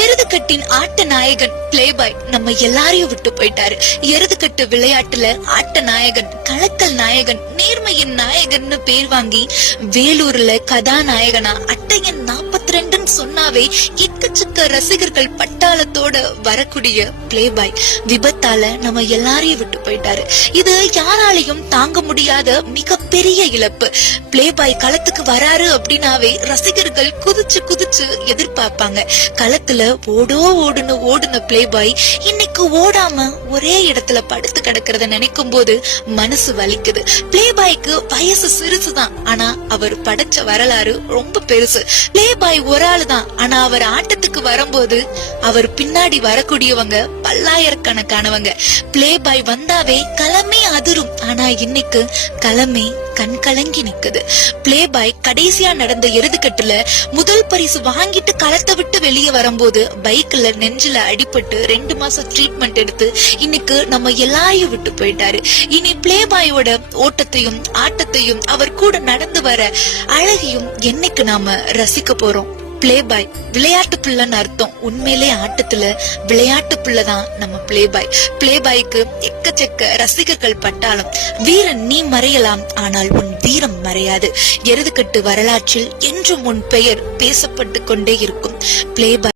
எருதுகட்டின் ஆட்ட நாயகன் பிளேபாய் நம்ம எல்லாரையும் விட்டு போயிட்டாரு. எருதுகட்டு விளையாட்டுல ஆட்ட நாயகன், கலக்கல் நாயகன், நேர்மையின் நாயகன்னு பேர் வாங்கி வேலூர்ல கதாநாயகனா அட்டையன் 42 சொன்னாவே எக்கச்சக்க ரசிகர்கள் பட்டாளத்தோட வரக்கூடிய பிளேபாய் விபத்தால நம்ம எல்லாரையும் விட்டு போயிட்டாரு. இது யாராலையும் தாங்க முடியாத மிகப்பெரிய இழப்பு. பிளேபாய் களத்துக்கு வராரு அப்படின்னாவே ரசிகர்கள் குதிச்சு குதிச்சு எதிர்பார்ப்பாங்க. களத்துல ஓடுன பிளேபாய் இன்னைக்கு ஓடாம ஒரே இடத்துல படுத்து கிடக்கிறத நினைக்கும் போது மனசு வலிக்குது. பிளேபாய்க்கு வயசு சிறுசுதான், ஆனா அவர் படைச்ச வரலாறு ரொம்ப பெருசு. பிளேபாய் ஒரு ஆளு தான், ஆனா அவர் ஆட்டத்துக்கு வரும்போது அவர் பின்னாடி வரக்கூடியவங்க பல்லாயிரக்கணக்கானவங்க. பிளேபாய் வந்தாவே களமே அதிரும், ஆனா இன்னைக்கு களமே கண் கலங்கி நிக்குது. பிளேபாய் கடைசியா நடந்த எருதுகட்டுல முதல் பரிசு வாங்கிட்டு களத்தை விட்டு வெளியே வரும்போது பைக்ல நெஞ்சில அடிபட்டு 2 மாசம் ட்ரீட்மெண்ட் எடுத்து இன்னைக்கு நம்ம எல்லாரையும் விட்டு போயிட்டாரு. இனி பிளேபாயோட ஓட்டத்தையும் ஆட்டத்தையும் அவர் கூட நடந்து வர அழகையும் என்னைக்கு நாம ரசிக்க போறோம். பிளேபாய் விளையாட்டு பிள்ளைன்னு அர்த்தம். உண்மையிலே ஆட்டத்துல விளையாட்டு பிள்ளைதான் நம்ம பிளேபாய். பிளேபாய்க்கு எக்கச்சக்க ரசிகர்கள் பட்டாலும் வீரன் நீ மறையலாம், ஆனால் உன் வீரம் மறையாது. எருதுகட்டு வரலாற்றில் என்றும் உன் பெயர் பேசப்பட்டு கொண்டே இருக்கும். பிளேபாய்